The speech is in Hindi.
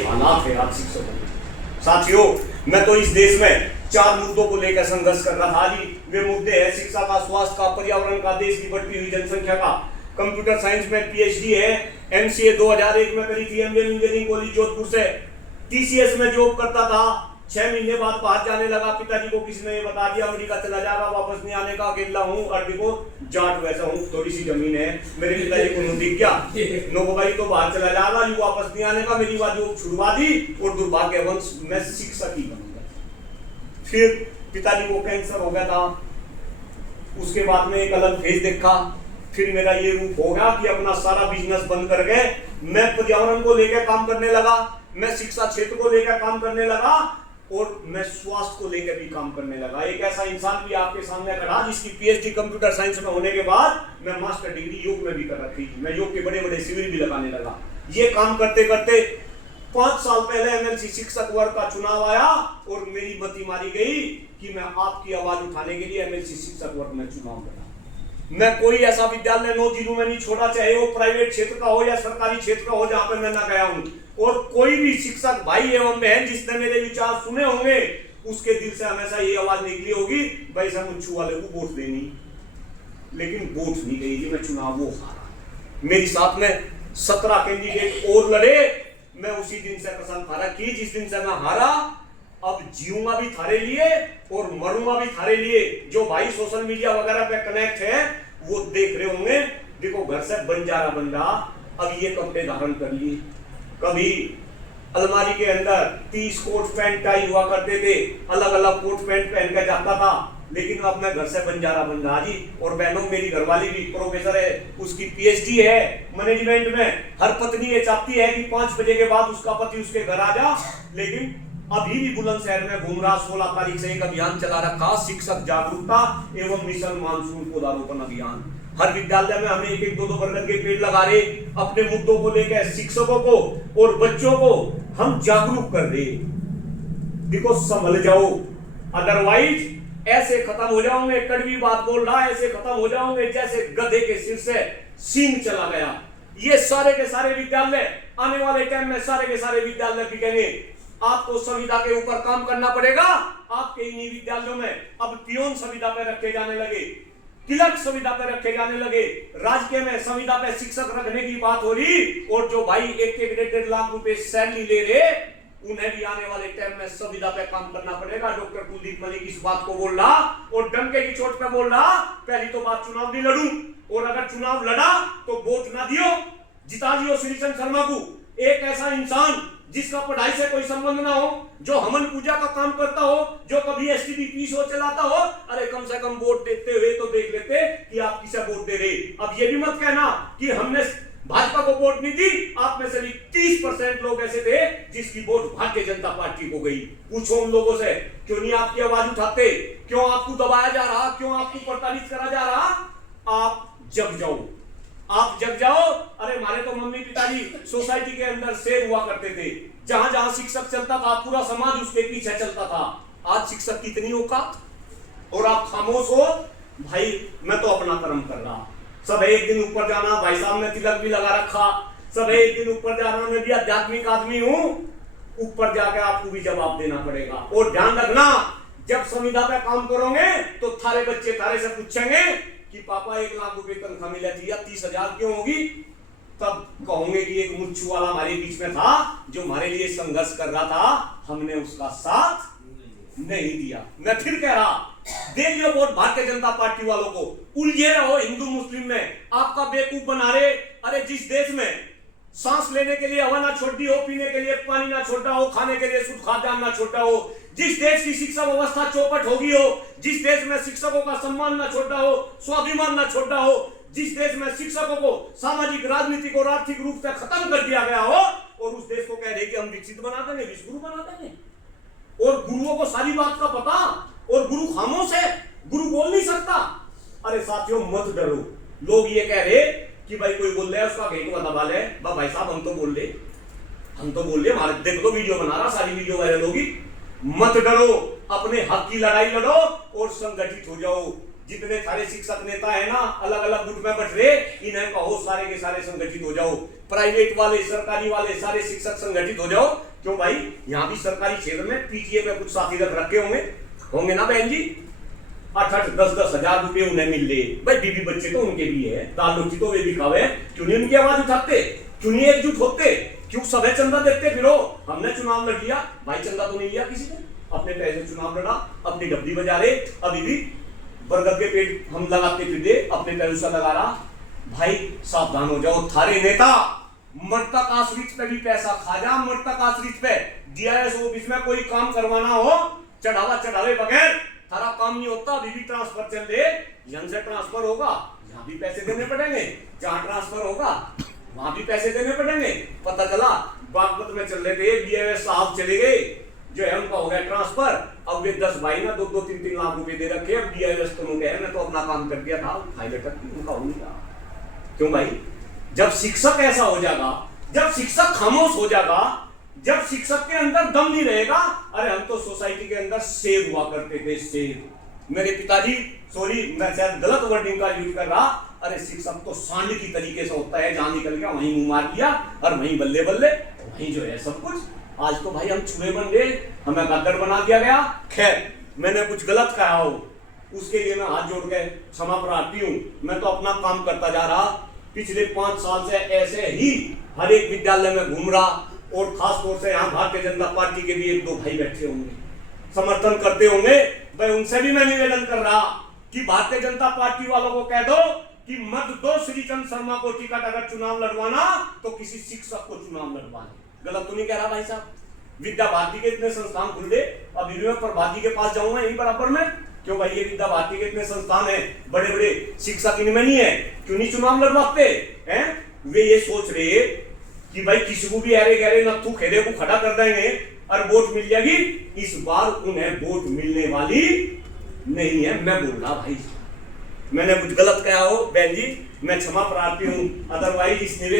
हालात है आज शिक्षकों के। साथियों, मैं तो इस देश में 4 मुद्दों को लेकर संघर्ष कर रहा था। जी वे मुद्दे हैं शिक्षा का, स्वास्थ्य का, पर्यावरण का, देश की बढ़ती हुई जनसंख्या का। कंप्यूटर साइंस में पीएचडी है, एमसीए 2001 में करी थी एमबीए इंजीनियरिंग कॉलेज जोधपुर से। टीसीएस में जॉब करता था, 6 महीने बाद बाहर जाने लगा। पिताजी को किसी ने बता दिया अमेरिका चला जाएगा, वापस नहीं आने का, अकेला हूँ और देखो जाट वैसा हूँ, थोड़ी सी जमीन है। मेरे पिताजी को दिख गया, नो भाई तो बाहर चला जाएगा, यू वापस नहीं आने का। मेरी बात जो छुड़वा दी और दुर्भाग्यवंश मैं शिक्षक ही बनूंगा। फिर पिताजी को कैंसर हो गया था, उसके बाद में एक अलग फेज देखा। फिर मेरा ये रूप हो गया कि अपना सारा बिजनेस बंद करके मैं पर्यावरण को लेकर काम करने लगा, मैं शिक्षा क्षेत्र को लेकर काम करने लगा और मैं स्वास्थ्य को लेकर भी काम करने लगा। एक ऐसा इंसान भी आपके सामने खड़ा जिसकी पीएचडी कंप्यूटर साइंस में होने के बाद मैं मास्टर डिग्री योग में भी कर रखी थी। मैं योग के बड़े बड़े शिविर भी लगाने लगा। ये काम करते करते 5 साल पहले एमएलसी शिक्षक वर्ग का चुनाव आया और मेरी मति मारी गई कि मैं आपकी आवाज उठाने के लिए एमएलसी शिक्षक वर्ग में चुनाव लड़ा। मैं कोई ऐसा विद्यालय 9 जिलों में नहीं छोड़ा, चाहे वो प्राइवेट क्षेत्र का हो या सरकारी क्षेत्र का हो, जहां पर मैं ना गया हूं। और कोई भी शिक्षक भाई एवं बहन जिसने मेरे विचार सुने होंगे, उसके दिल से हमेशा ये आवाज निकली होगी, भाई साहब मुच्छू वाले को वोट देनी। लेकिन वोट नहीं गई जी, मैं चुनाव वो हारा। मेरे साथ में 17 कैंडिडेट और लड़े। मैं उसी दिन से कसम खा रखी, जिस दिन से मैं हारा अब जीऊंगा भी थारे लिए और मरूंगा भी थारे लिए। जो भाई सोशल मीडिया वगैरह पे कनेक्ट है वो देख रहे होंगे, देखो घर से बंजारा बंदा अब ये कपड़े धारण कर लिए। कभी अलमारी के अंदर 30 कोट पैंट टाई हुआ करते थे, अलग अलग कोट पैंट पहन कर जाता था। लेकिन अब मैं घर से बंजारा बंदा जी। और बहनों, मेरी घरवाली भी प्रोफेसर है, उसकी पीएचडी है मैनेजमेंट में। हर पत्नी ये चाहती है कि 5 बजे के बाद उसका पति उसके घर आ जा। लेकिन अभी भी बुलंदशहर में घूम रहा। 16 तारीख से एक अभियान चला रखा, शिक्षक जागरूकता एवं मिशन मानसून पौधारोपण अभियान। हर विद्यालय में हमें 1-1, 2-2 बरगद के पेड़ लगा रहे, अपने मुद्दों को लेकर शिक्षकों को और बच्चों को हम जागरूक कर रहे। देखो संभल जाओ, अदरवाइज ऐसे खत्म हो जाओगे। कड़वी बात बोल रहा है, ऐसे खत्म हो जाओगे जैसे गधे के सिर से सींग चला गया। ये सारे के सारे विद्यालय आने वाले टाइम में सारे के सारे विद्यालय बिकेंगे। आपको संविदा के ऊपर काम करना पड़ेगा। आपके इन्हीं विद्यालयों में अब पियोन संविदा पे रखे जाने लगे, क्लर्क संविदा पे रखे जाने लगे, राजकीय में संविदा पे शिक्षक रखने की बात हो रही। और जो भाई 1-1 लाख रुपए सैलरी ले रहे, उन्हें भी आने वाले टाइम में संविदा पे काम करना पड़ेगा। डॉक्टर कुलदीप मलिक इस बात को बोल रहा और डंके की चोट पे बोल रहा, पहली तो बात चुनाव नहीं लड़ूं, और अगर चुनाव लड़ा तो वोट ना दियो, जिता लियो श्रीचंद शर्मा को। एक ऐसा इंसान जिसका पढ़ाई से कोई संबंध ना हो, जो हवन पूजा का काम करता हो, जो कभी एसटीडी शो चलाता हो, अरे कम से कम वोट देते हुए तो देख लेते कि आप किसे वोट दे रहे। अब ये भी मत कहना कि हमने भाजपा को वोट नहीं दी। आप में से भी 30% लोग ऐसे थे जिसकी वोट भारतीय जनता पार्टी को गई। पूछो उन लोगों से, क्यों नहीं आपकी आवाज उठाते, क्यों आपको दबाया जा रहा, क्यों आपको प्रताड़ित करा जा रहा। आप जग जाओ, आप जग जाओ। अरे हमारे तो मम्मी पिताजी सोसाइटी के अंदर शेर हुआ करते थे, जहां जहां शिक्षक चलता था पूरा समाज उसके पीछे चलता था। आज शिक्षक की इतनी औकात और आप खामोश हो। भाई मैं तो अपना कर्म कर रहा, सब एक दिन ऊपर जाना। भाई साहब ने तिलक भी लगा रखा, सब एक दिन ऊपर जाना। मैं भी आध्यात्मिक आदमी हूं, ऊपर जाकर आपको भी जवाब देना पड़ेगा। और ध्यान रखना, जब संविदा पे काम करोगे तो थारे बच्चे थारे से पूछेंगे कि पापा 1 लाख रुपए तनख्वाह मिली थी या 30,000 क्यों होगी। तब कहोगे कि एक मुच्छू वाला हमारे बीच में था जो हमारे लिए संघर्ष कर रहा था, हमने उसका साथ नहीं दिया। मैं फिर कह रहा, दे लियो वोट भारतीय जनता पार्टी वालों को। उलझे रहो हिंदू मुस्लिम में, आपका बेवकूफ बना रहे। अरे जिस देश में सांस लेने के लिए हवा ना छोड़ी हो, पीने के लिए पानी ना छोड़ा हो, खाने के लिए शुद्ध खाद्यान्न ना छोड़ा हो, जिस देश की शिक्षा व्यवस्था चौपट होगी हो, जिस देश में शिक्षकों का सम्मान ना छोड़ा हो, स्वाभिमान ना छोड़ा हो, जिस देश में शिक्षकों को सामाजिक, राजनीतिक और आर्थिक रूप से खत्म कर दिया गया हो, और उस देश को कह रहे कि हम विकसित बना देंगे, विश्व गुरु बना देंगे। और गुरुओं को सारी बात का पता, और गुरु खामोश है, गुरु बोल नहीं सकता। अरे साथियों मत डरो। लोग ये कह रहे कि भाई कोई बोल रहा है उसका घेंटवा दबा ले। भाई साहब हम तो बोल रहे, हमारे देख लो वीडियो बना रहा, सारी वीडियो वायरल होगी। मत डरो, अपने हक की लड़ाई लड़ो और संगठित हो जाओ। जितने सारे शिक्षक नेता है ना, अलग अलग गुट में बट रहे, इन्हें कहो सारे के सारे संगठित हो जाओ, प्राइवेट वाले सरकारी वाले सारे शिक्षक संगठित हो जाओ। क्यों भाई, यहाँ भी सरकारी क्षेत्र में पीटीए में कुछ साथी रख रखे होंगे ना बहन जी, 8-10 हजार रुपए उन्हें मिल रहे भाई, बीबी बच्चे तो उनके भी है, दाल रोटी तो वे भी खावे, क्यों नहीं उनकी आवाज उठाते, क्यों नहीं एकजुट होते, क्यों सभी चंदा देते? फिर हमने चुनाव लड़ लिया भाई, चंदा तो नहीं लिया किसी ने, अपने पैसे चुनाव लड़ा, अपनी डब्बी बजा रहे, अभी भी बरगद के पेड़ हम लगाते फिरते, अपने पैसा लगा रहा। भाई सावधान हो जाओ, थारे नेता मृतक आश्रित पे भी पैसा खा जा, मृतक आश्रित पे डीआईएस ऑफिस में कोई काम करवाना हो, चढ़ावे बगैर थारा काम नहीं होता। अभी भी ट्रांसफर चल रहे, यहाँ से ट्रांसफर होगा, यहाँ भी पैसे देने पड़ेंगे, जहां ट्रांसफर होगा वहां भी पैसे देने पड़ेंगे। पता चला बागपत में चल रहे थे, डीआईएस साहब चले गए, जो है उनका हो गया ट्रांसफर, अब वे 10 भाई ना 2-3 लाख रुपए दे रखे, अब डीआईएस तो गए, मैं तो अपना काम कर दिया था, फायदे तक उनका हो गया। क्यों भाई, जब शिक्षक ऐसा हो जाएगा, जब शिक्षक खामोश हो जाएगा, जब शिक्षक के अंदर दम नहीं रहेगा, अरे हम तो सोसाइटी के अंदर शेर हुआ करते थे, शेर। मेरे पिताजी, सॉरी मैं शायद गलत वर्डिंग का यूज कर रहा, अरे शिक्षक तो सांड की तरीके से होता है, जहां निकल गया वहीं मुंह मार दिया और वहीं बल्ले बल्ले वहीं जो है सब कुछ। आज तो भाई हम चूहे बन गए, हमें गद्दर बना दिया गया। खैर, मैंने कुछ गलत कहा हो उसके लिए मैं हाथ जोड़ के क्षमा प्रार्थी हूँ। मैं तो अपना काम करता जा रहा, पिछले 5 साल से ऐसे ही हर एक विद्यालय में घूम रहा, और खास तौर से यहाँ भारतीय जनता पार्टी के भी 1-2 भाई बैठे होंगे, समर्थन करते होंगे, भाई उनसे भी मैं निवेदन कर रहा कि भारतीय जनता पार्टी वालों को कह दो कि मत दो श्रीचंद शर्मा को टिकट, अगर चुनाव लड़वाना तो किसी शिक्षक को चुनाव लड़वाना। गलत तो नहीं कह रहा भाई साहब? विद्या भारती के इतने संस्थान खुल गए, अभी भी मैं प्रभाती के पास जाऊंगा यहीं बराबर में। क्यों भाई, ये विद्या भारती के इतने संस्थान है, बड़े बड़े शिक्षक इनमें नहीं है, क्यों नहीं चुनाव लड़वाते हैं? वे ये सोच रहे कि भाई किसी को भी अरे गहरे नथु खेरे को खड़ा कर देंगे और वोट मिल जाएगी। इस बार उन्हें वोट मिलने वाली नहीं है, मैं बोल रहा भाई। मैंने कुछ गलत कहा हो बहन जी, मैं क्षमा प्रार्थी हूं, अदरवाइज इस